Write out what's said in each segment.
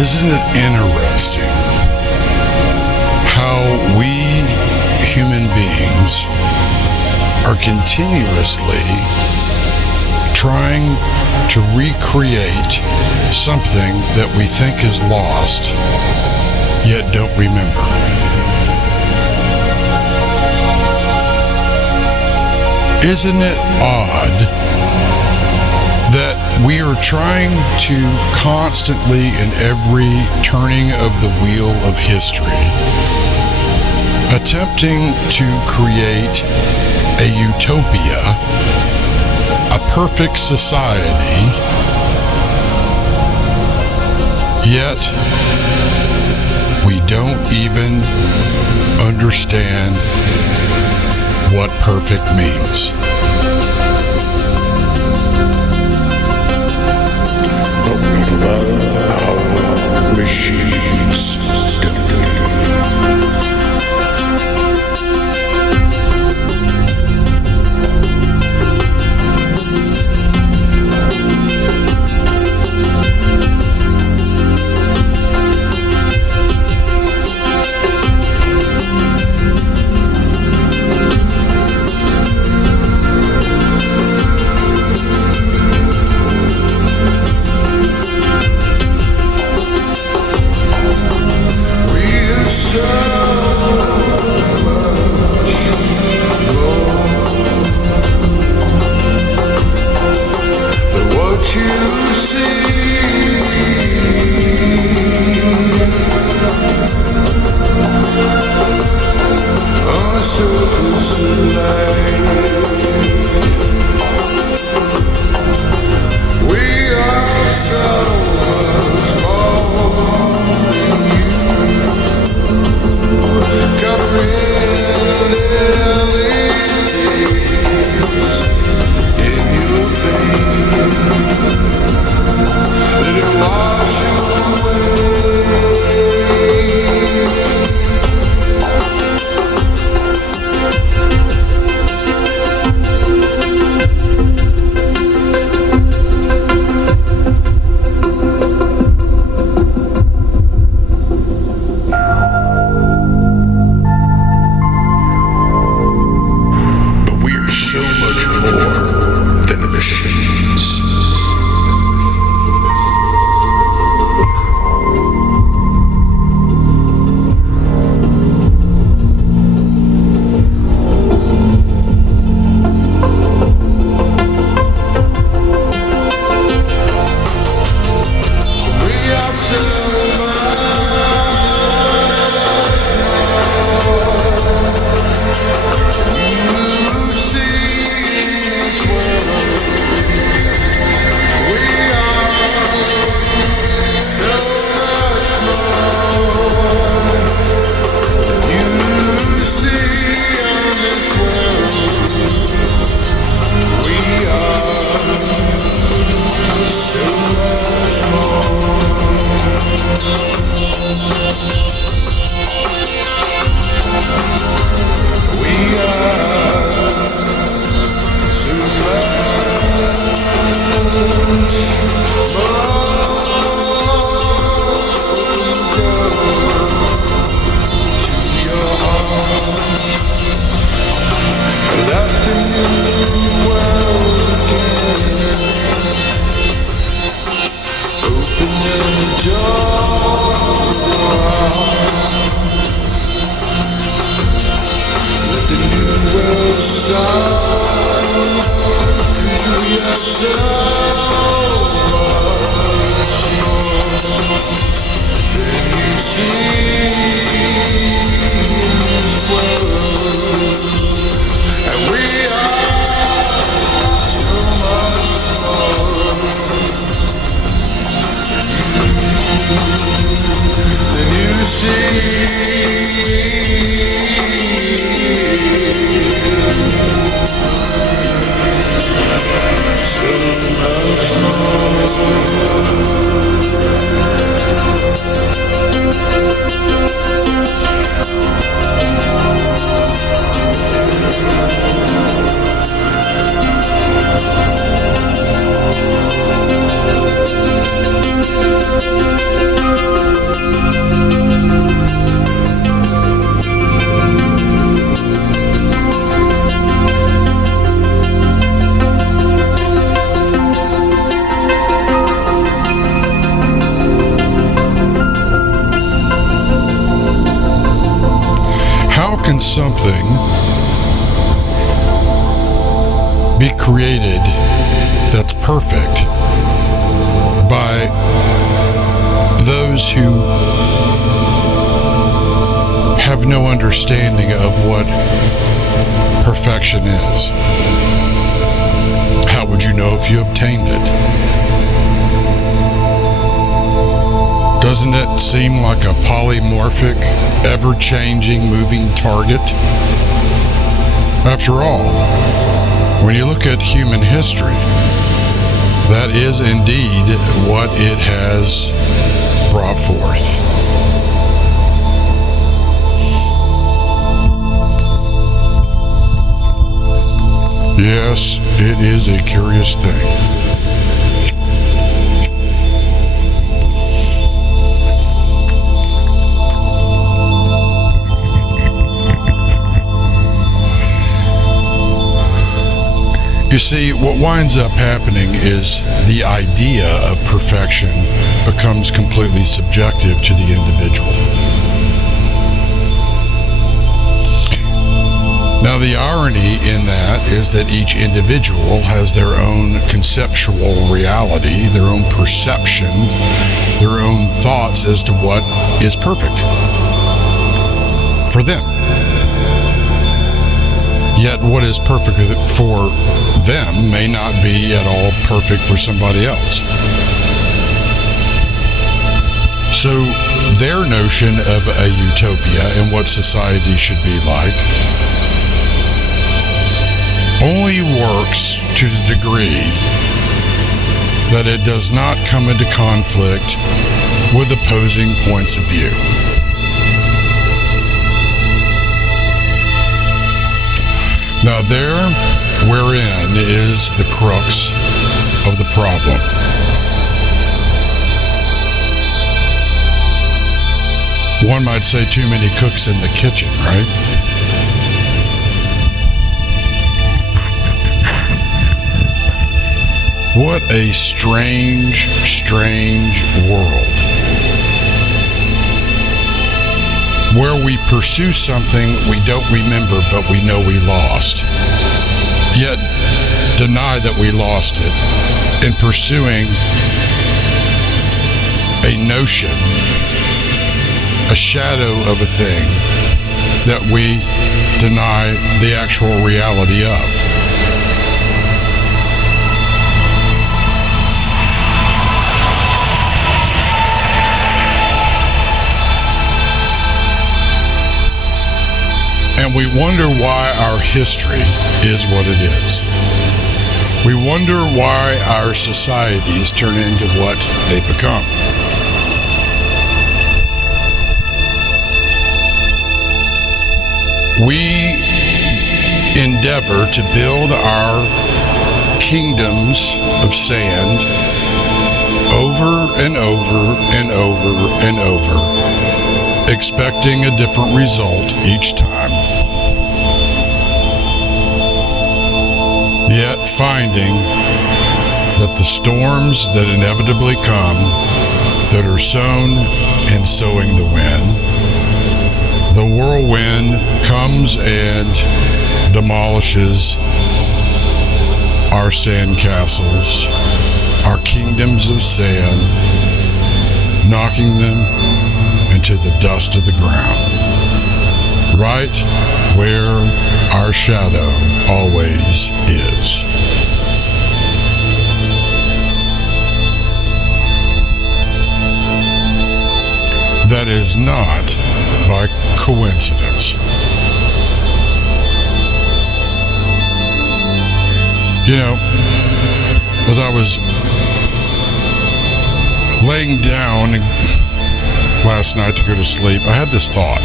Isn't it interesting how we human beings are continuously trying to recreate something that we think is lost, yet don't remember? Isn't it odd that we are trying to constantly, in every turning of the wheel of history, attempting to create a utopia, a perfect society, yet we don't even understand what perfect means. But we love our machines. understanding of what perfection is. How would you know if you obtained it? Doesn't it seem like a polymorphic, ever-changing, moving target? After all, when you look at human history, that is indeed what it has brought forth. Yes, it is a curious thing. You see, what winds up happening is the idea of perfection becomes completely subjective to the individual. Now, the irony in that is that each individual has their own conceptual reality, their own perception, their own thoughts as to what is perfect for them. Yet what is perfect for them may not be at all perfect for somebody else. So their notion of a utopia and what society should be like only works to the degree that it does not come into conflict with opposing points of view. Now there, wherein is the crux of the problem. One might say too many cooks in the kitchen, right? What a strange, strange world. Where we pursue something we don't remember, but we know we lost, yet deny that we lost it in pursuing a notion, a shadow of a thing that we deny the actual reality of. And we wonder why our history is what it is. We wonder why our societies turn into what they become. We endeavor to build our kingdoms of sand over and over and over and over, expecting a different result each time. Yet finding that the storms that inevitably come, that are sown and sowing the wind, the whirlwind comes and demolishes our sand castles, our kingdoms of sand, knocking them into the dust of the ground, right where our shadow always is. That is not by coincidence. You know, as I was laying down last night to go to sleep, I had this thought.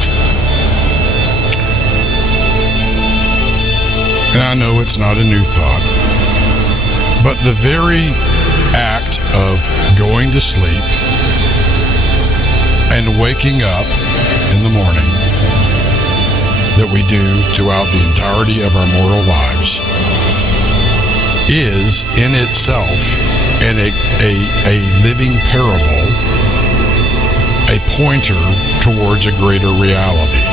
And I know it's not a new thought, but the very act of going to sleep and waking up in the morning that we do throughout the entirety of our mortal lives is in itself a living parable, a pointer towards a greater reality.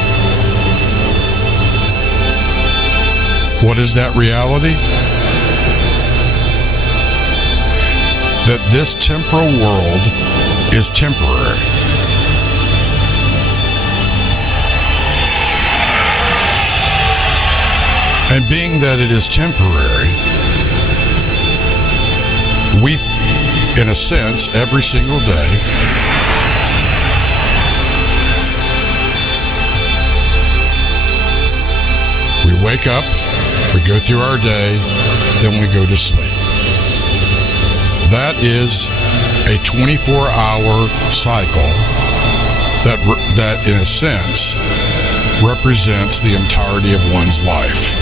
What is that reality? That this temporal world is temporary. And being that it is temporary, we, in a sense, every single day, we wake up, we go through our day, then we go to sleep. That is a 24-hour cycle that, in a sense, represents the entirety of one's life.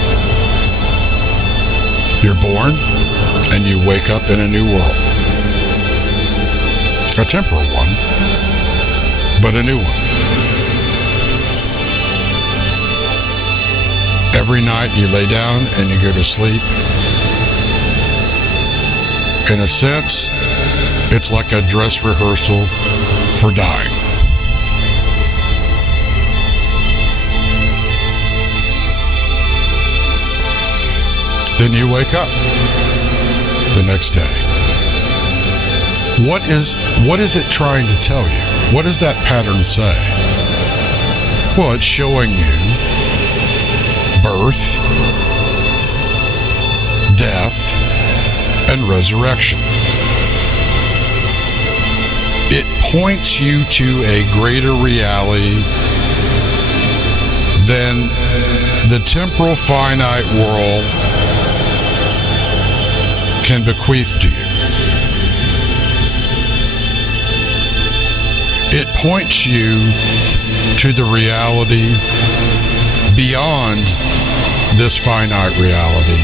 You're born, and you wake up in a new world. A temporal one, but a new one. Every night you lay down and you go to sleep. In a sense, it's like a dress rehearsal for dying. Then you wake up the next day. What is it trying to tell you? What does that pattern say? Well, it's showing you birth, death, and resurrection. It points you to a greater reality than the temporal finite world can bequeath to you. It points you to the reality beyond this finite reality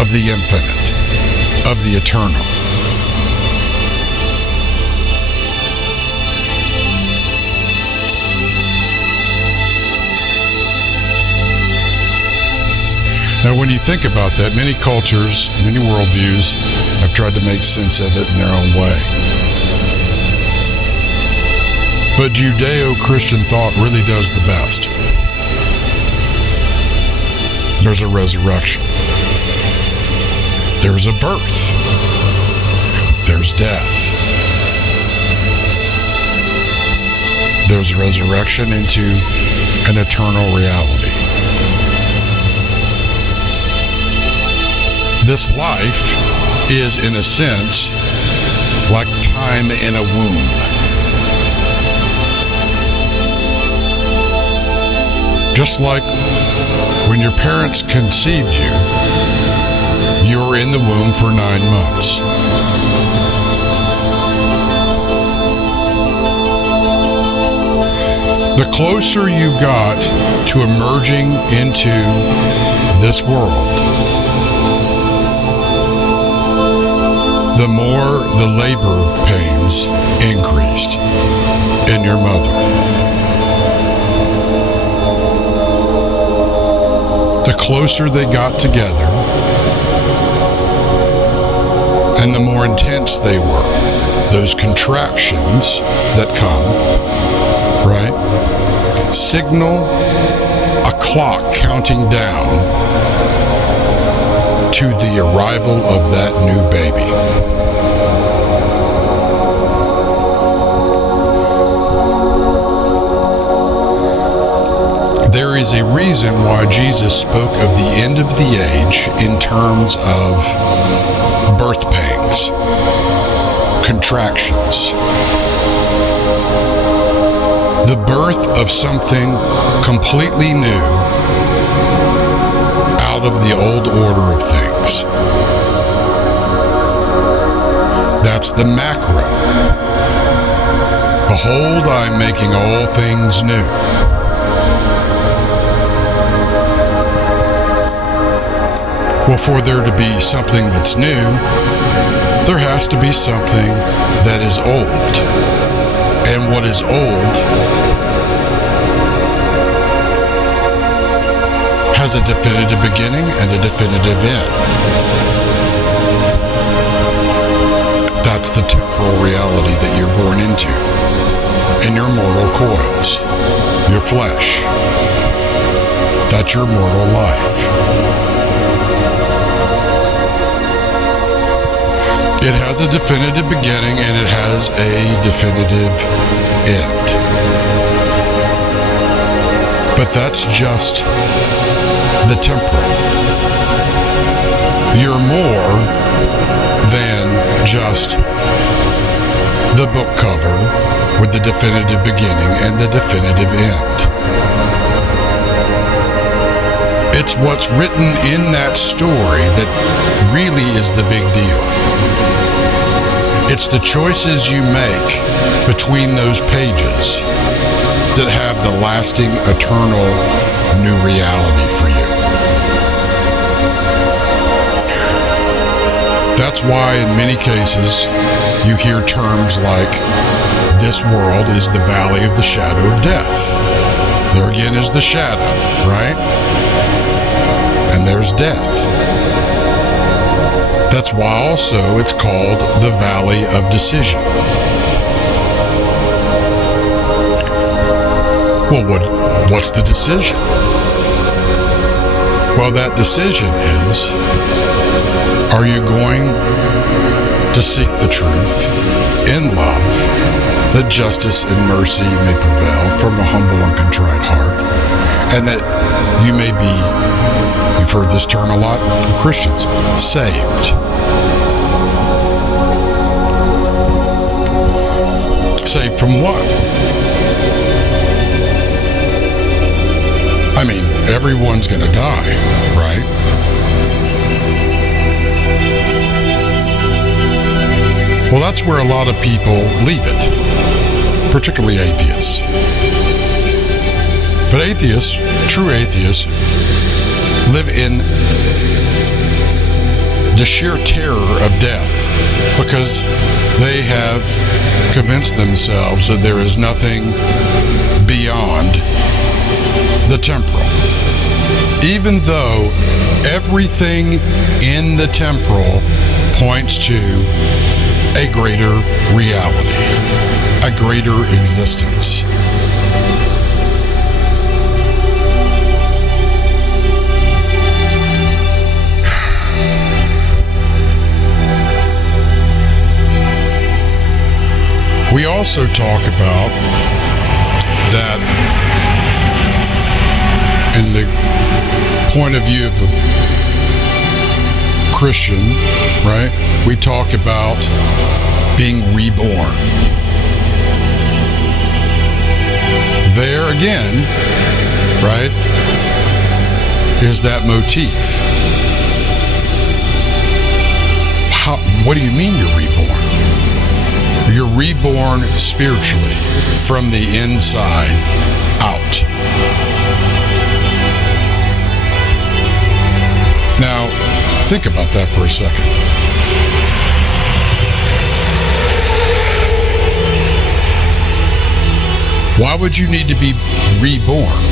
of the infinite, of the eternal. Now, when you think about that, many cultures, many worldviews have tried to make sense of it in their own way. But Judeo-Christian thought really does the best. There's a resurrection. There's a birth. There's death. There's resurrection into an eternal reality. This life is, in a sense, like time in a womb. Just like when your parents conceived you, you were in the womb for 9 months. The closer you got to emerging into this world, the more the labor pains increased in your mother. The closer they got together, and the more intense they were, those contractions that come, right, signal a clock counting down to the arrival of that new baby. There is a reason why Jesus spoke of the end of the age in terms of birth pangs, contractions, the birth of something completely new out of the old order of things. That's the macro. Behold, I'm making all things new. Well, for there to be something that's new, there has to be something that is old. And what is old has a definitive beginning and a definitive end. That's the temporal reality that you're born into, in your mortal coils, your flesh. That's your mortal life. It has a definitive beginning and it has a definitive end. But that's just the temporal. You're more than just the book cover with the definitive beginning and the definitive end. It's what's written in that story that really is the big deal. It's the choices you make between those pages that have the lasting, eternal, new reality for you. That's why in many cases you hear terms like, this world is the valley of the shadow of death. There again is the shadow, right? And there's death. That's why also it's called the valley of decision. Well, what's the decision? Well, that decision is, are you going to seek the truth in love, that justice and mercy may prevail from a humble and contrite heart, and that you may be, you've heard this term a lot from Christians, saved. Saved from what? I mean, everyone's going to die, right? Well, that's where a lot of people leave it, particularly atheists. But atheists, true atheists, live in the sheer terror of death because they have convinced themselves that there is nothing beyond the temporal. Even though everything in the temporal points to a greater reality, a greater existence. We also talk about that in the point of view of the Christian, right? We talk about being reborn. There again, right, is that motif. What do you mean you're reborn? You're reborn spiritually from the inside out. Now, think about that for a second. Why would you need to be reborn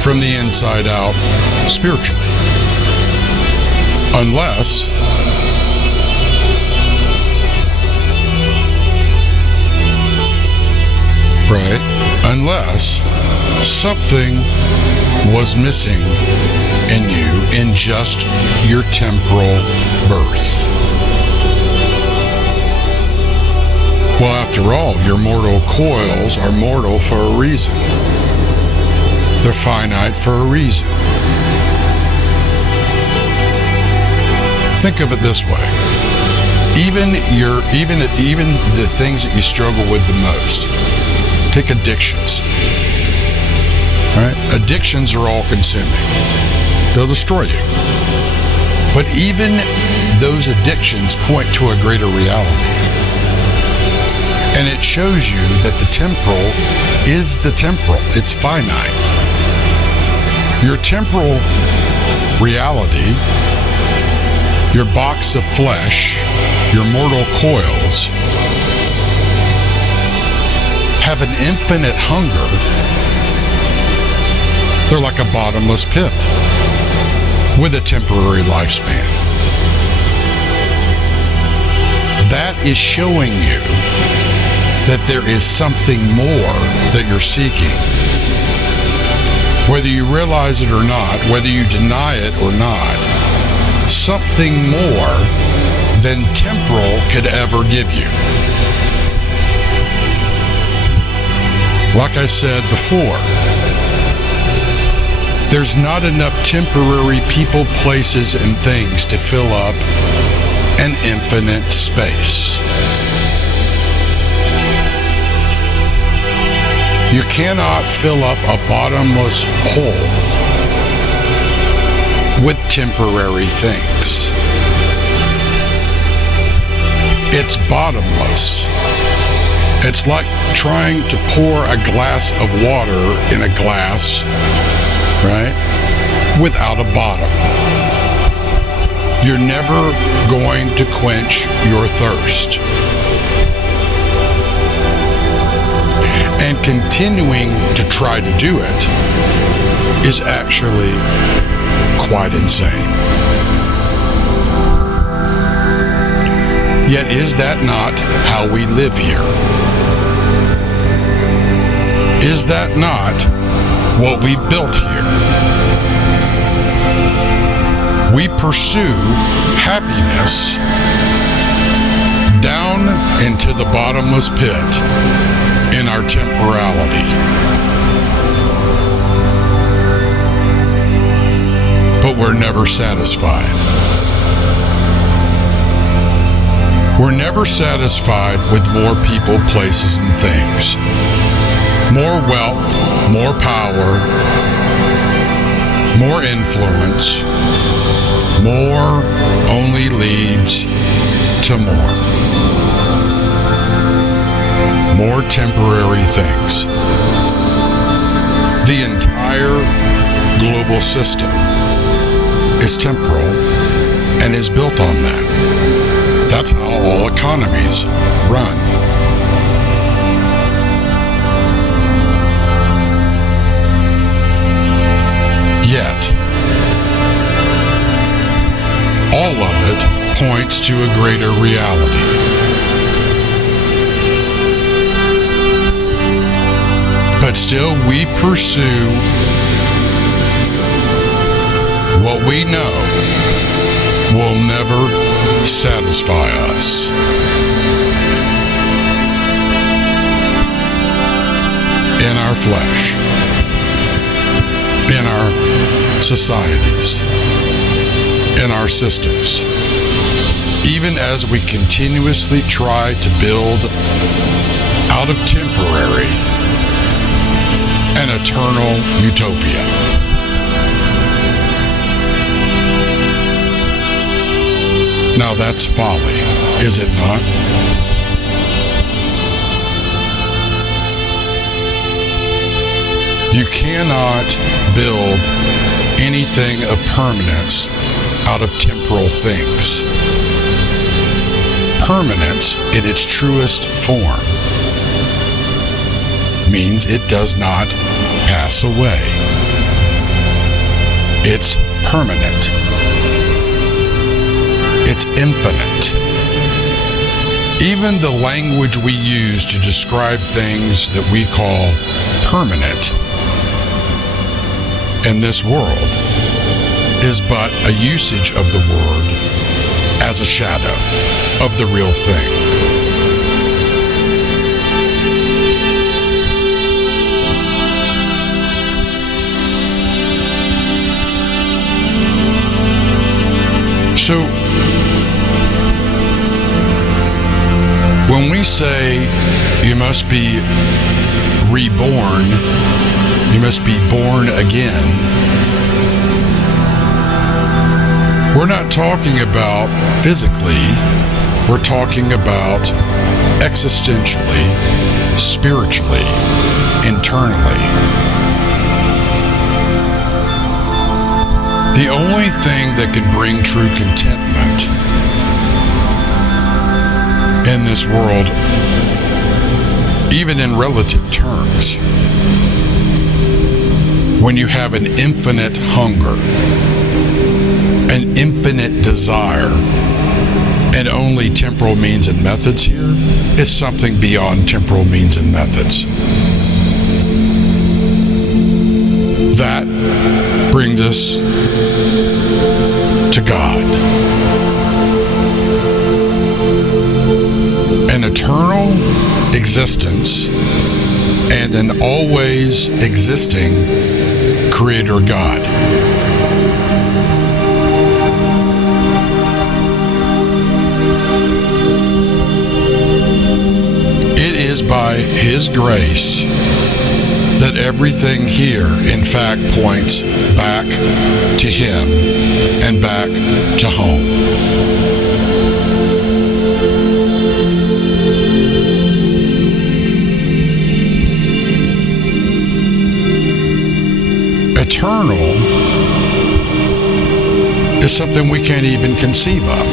from the inside out spiritually? Unless something was missing in you in just your temporal birth. Well, after all, your mortal coils are mortal for a reason. They're finite for a reason. Think of it this way. Even the things that you struggle with the most. Take addictions. Right? Addictions are all consuming. They'll destroy you. But even those addictions point to a greater reality. And it shows you that the temporal is the temporal. It's finite. Your temporal reality, your box of flesh, your mortal coils, have an infinite hunger. They're like a bottomless pit with a temporary lifespan. That is showing you that there is something more that you're seeking. Whether you realize it or not, whether you deny it or not, something more than temporal could ever give you. Like I said before, There's not enough temporary people, places, and things to fill up an infinite space. You cannot fill up a bottomless hole with temporary things. It's bottomless. It's like trying to pour a glass of water in a glass, right, without a bottom. You're never going to quench your thirst. And continuing to try to do it is actually quite insane. Yet is that not how we live here? Is that not what we built here? We pursue happiness down into the bottomless pit in our temporality. But we're never satisfied. We're never satisfied with more people, places, and things. More wealth, more power, more influence. More only leads to more. More temporary things. The entire global system is temporal and is built on that. That's how all economies run. Yet, all of it points to a greater reality. But still, we pursue what we know will never satisfy us. In our flesh, in our societies, in our systems, even as we continuously try to build out of temporary an eternal utopia. Now that's folly, is it not? You cannot build anything of permanence out of temporal things. Permanence in its truest form means it does not pass away. It's permanent. It's infinite. Even the language we use to describe things that we call permanent in this world is but a usage of the word as a shadow of the real thing. So, when we say you must be reborn, you must be born again, we're not talking about physically, we're talking about existentially, spiritually, internally. The only thing that can bring true contentment in this world, even in relative terms, when you have an infinite hunger, an infinite desire, and only temporal means and methods here, is something beyond temporal means and methods. That brings us to God. An eternal existence and an always existing Creator God. It is by His grace that everything here, in fact, points back to Him and back to home. Eternal is something we can't even conceive of.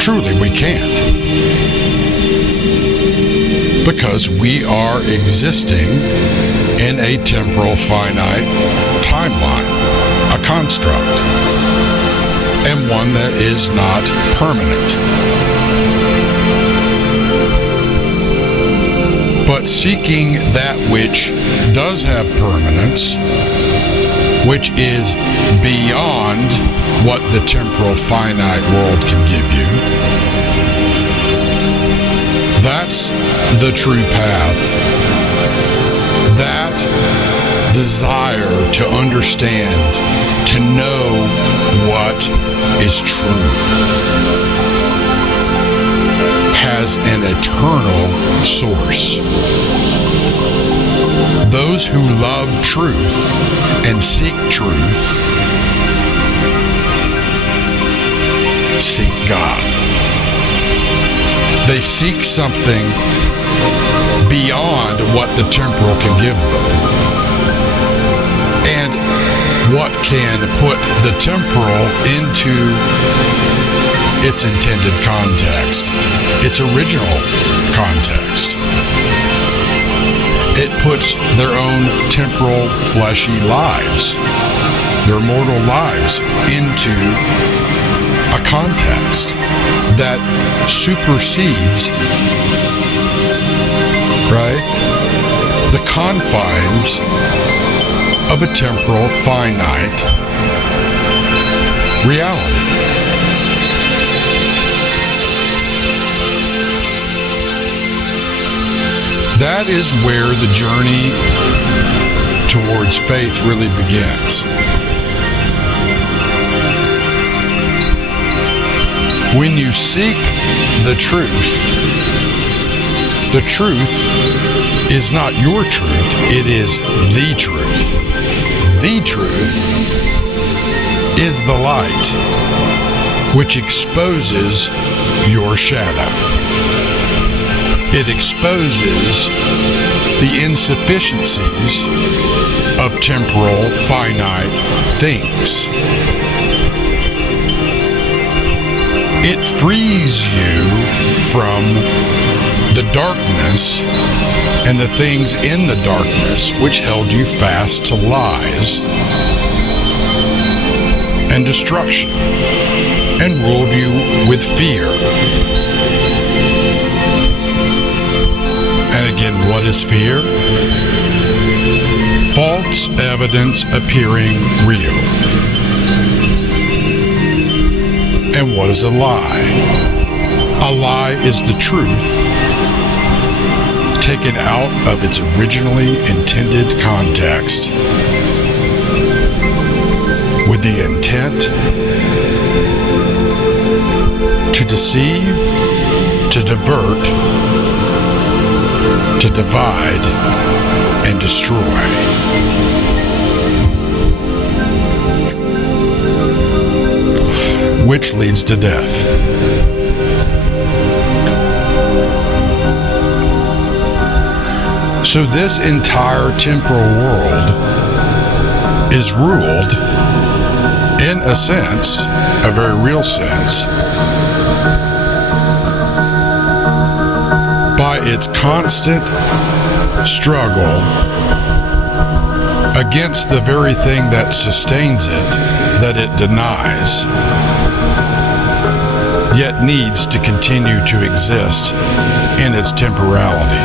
Truly, we can't. Because we are existing in a temporal finite timeline, a construct, and one that is not permanent. But seeking that which does have permanence, which is beyond what the temporal finite world can give you, that's the true path. That desire to understand, to know what is true, has an eternal source. Those who love truth and seek truth seek God. They seek something beyond what the temporal can give them, and what can put the temporal into its intended context, its original context. It puts their own temporal, fleshy lives, their mortal lives, into a context that supersedes, right, the confines of a temporal, finite reality. That is where the journey towards faith really begins. When you seek the truth is not your truth, it is the truth. The truth is the light which exposes your shadow. It exposes the insufficiencies of temporal, finite things. It frees you from the darkness and the things in the darkness which held you fast to lies and destruction and ruled you with fear. And again, what is fear? False evidence appearing real. And what is a lie? A lie is the truth taken out of its originally intended context with the intent to deceive, to divert, to divide, and destroy. Which leads to death. So this entire temporal world is ruled, in a sense, a very real sense, by its constant struggle against the very thing that sustains it, that it denies, yet needs to continue to exist in its temporality.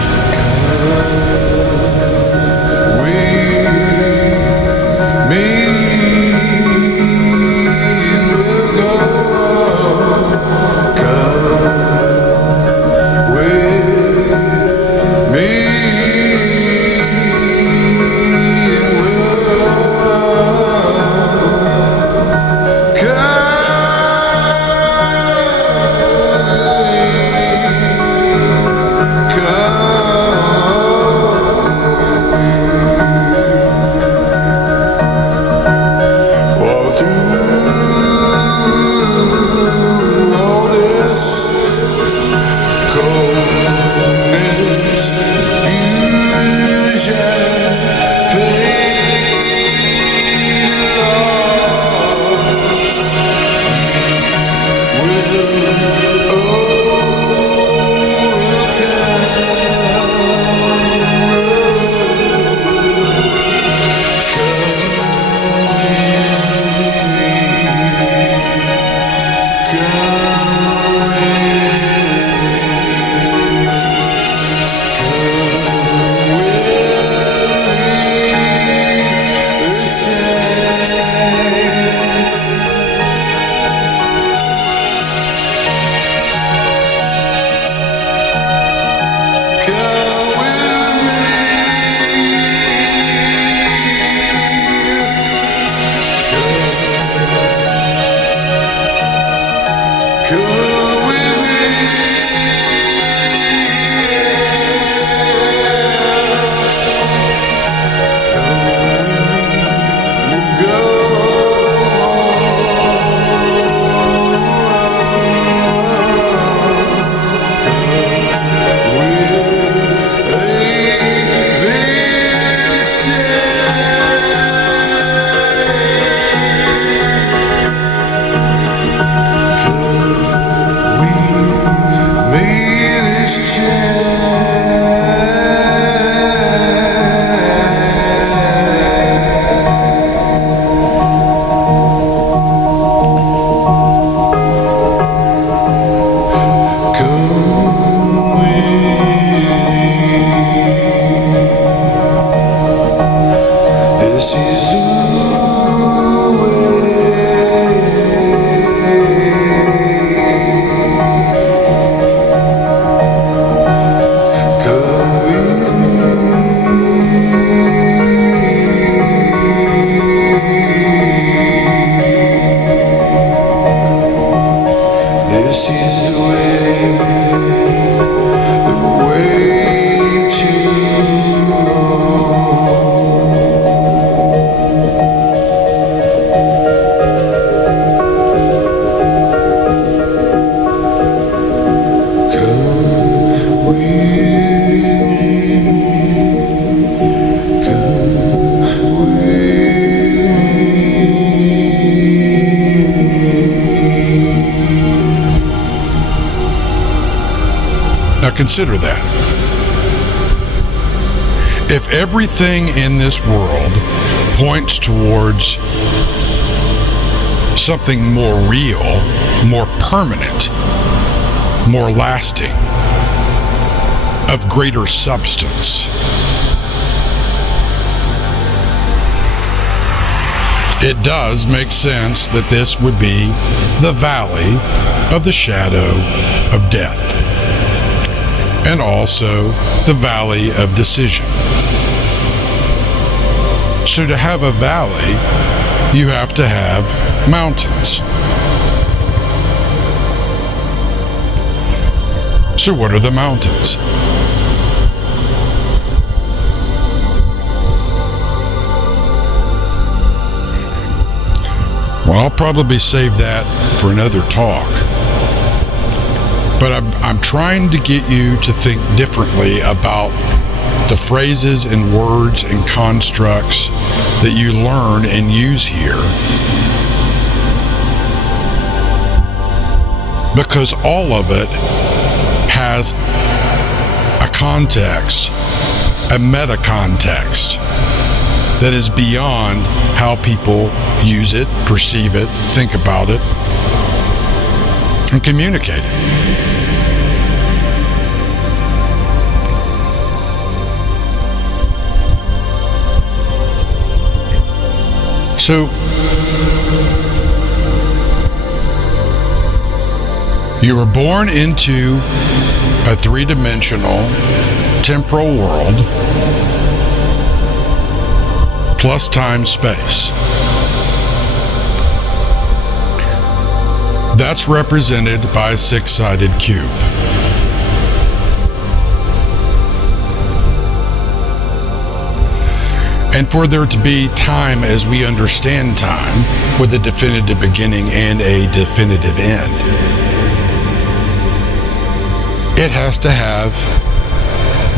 Now consider that. If everything in this world points towards something more real, more permanent, more lasting, of greater substance, it does make sense that this would be the valley of the shadow of death, and also the valley of decision. So to have a valley, you have to have mountains. So what are the mountains? Well, I'll probably save that for another talk. But I'm trying to get you to think differently about the phrases and words and constructs that you learn and use here. Because all of it has a context, a meta context that is beyond how people use it, perceive it, think about it, and communicate it. So, you were born into a three-dimensional temporal world plus time space. That's represented by a six-sided cube. And for there to be time as we understand time, with a definitive beginning and a definitive end, it has to have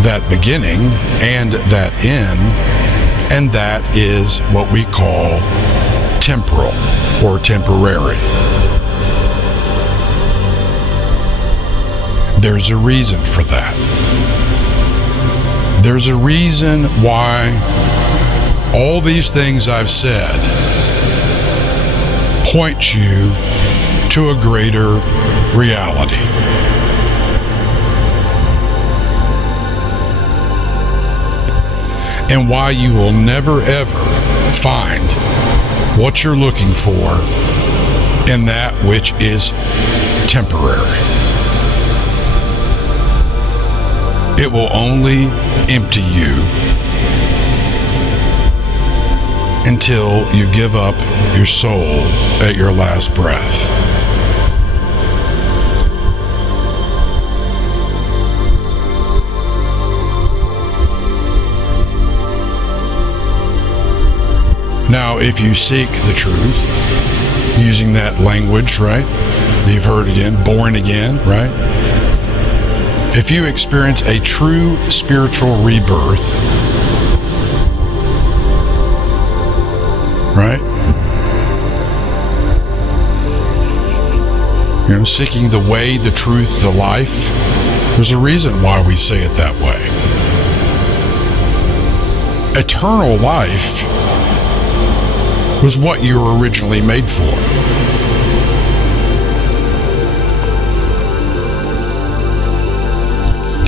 that beginning and that end, and that is what we call temporal or temporary. There's a reason for that. There's a reason why all these things I've said point you to a greater reality. And why you will never ever find what you're looking for in that which is temporary. It will only empty you until you give up your soul at your last breath. Now, if you seek the truth, using that language, right? You've heard again, born again, right? If you experience a true spiritual rebirth, right? You know, seeking the way, the truth, the life. There's a reason why we say it that way. Eternal life was what you were originally made for.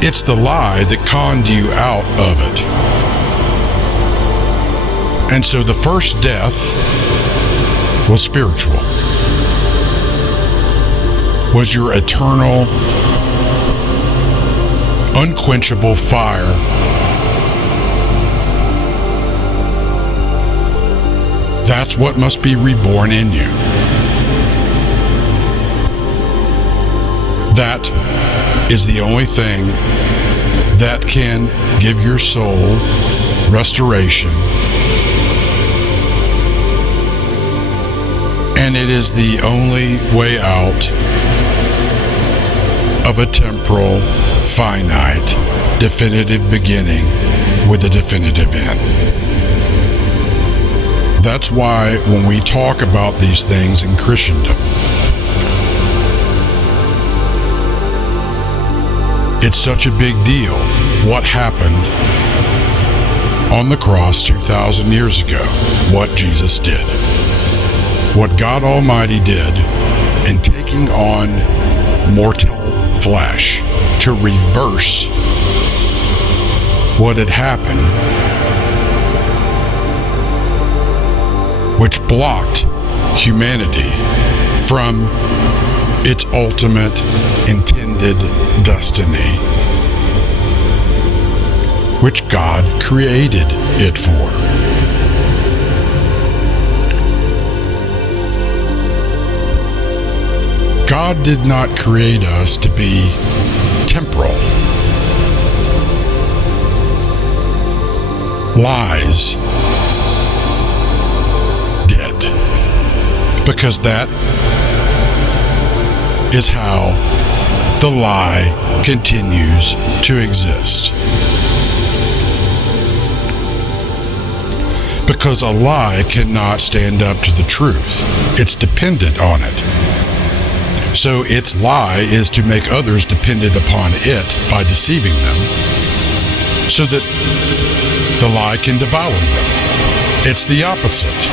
It's the lie that conned you out of it. And so the first death was spiritual, was your eternal, unquenchable fire. That's what must be reborn in you. That is the only thing that can give your soul restoration. And it is the only way out of a temporal, finite, definitive beginning with a definitive end. That's why when we talk about these things in Christendom, it's such a big deal what happened on the cross 2,000 years ago, what Jesus did. What God Almighty did in taking on mortal flesh to reverse what had happened, which blocked humanity from its ultimate intended destiny, which God created it for. God did not create us to be temporal. Lies did. Because that is how the lie continues to exist. Because a lie cannot stand up to the truth. It's dependent on it. So its lie is to make others dependent upon it by deceiving them, so that the lie can devour them. It's the opposite.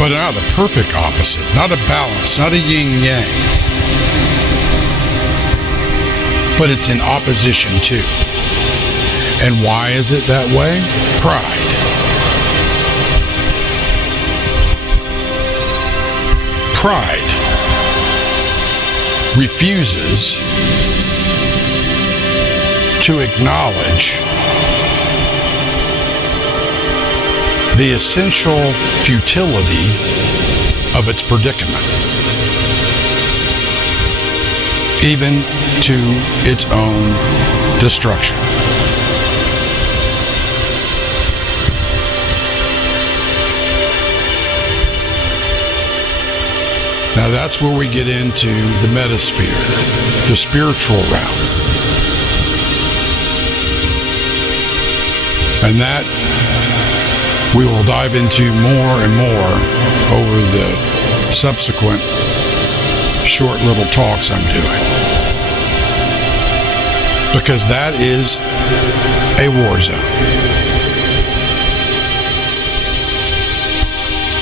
But not a perfect opposite, not a balance, not a yin-yang. But it's in opposition to. And why is it that way? Pride. Pride refuses to acknowledge the essential futility of its predicament, even to its own destruction. Now that's where we get into the metasphere, the spiritual realm. And that we will dive into more and more over the subsequent short little talks I'm doing. Because that is a war zone.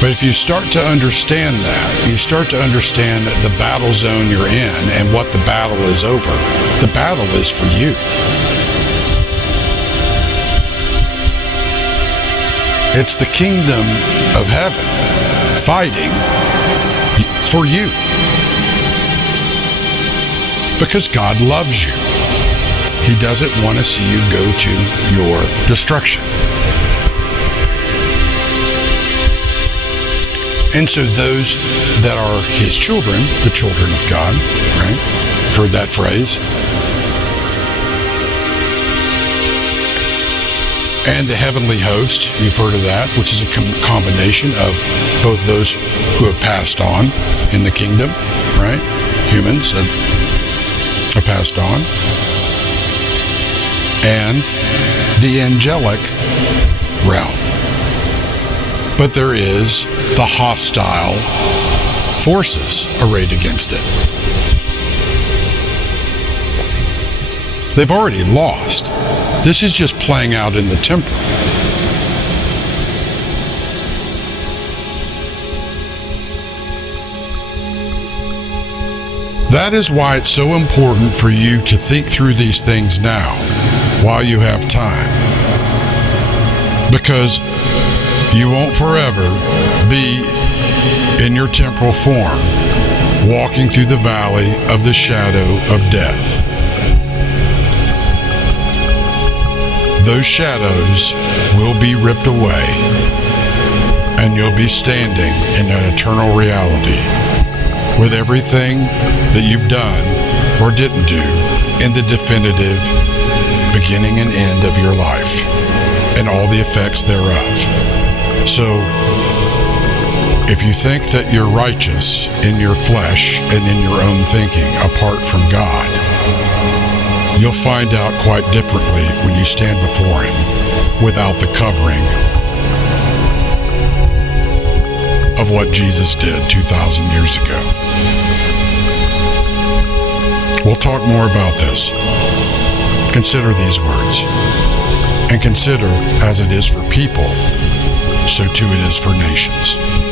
But if you start to understand that, you start to understand the battle zone you're in and what the battle is over. The battle is for you. It's the kingdom of heaven fighting for you. Because God loves you. He doesn't want to see you go to your destruction. And so those that are his children, the children of God, right? Heard that phrase? And the heavenly host, you've heard of that, which is a combination of both those who have passed on in the kingdom, right? Humans that are passed on. And the angelic realm. But there is the hostile forces arrayed against it. They've already lost. This is just playing out in the temporal. That is why it's so important for you to think through these things now, while you have time. Because you won't forever be in your temporal form, walking through the valley of the shadow of death. Those shadows will be ripped away, and you'll be standing in an eternal reality with everything that you've done or didn't do in the definitive beginning and end of your life and all the effects thereof. So, if you think that you're righteous in your flesh and in your own thinking apart from God, you'll find out quite differently when you stand before Him without the covering of what Jesus did 2,000 years ago. We'll talk more about this. Consider these words, and consider as it is for people, so too it is for nations.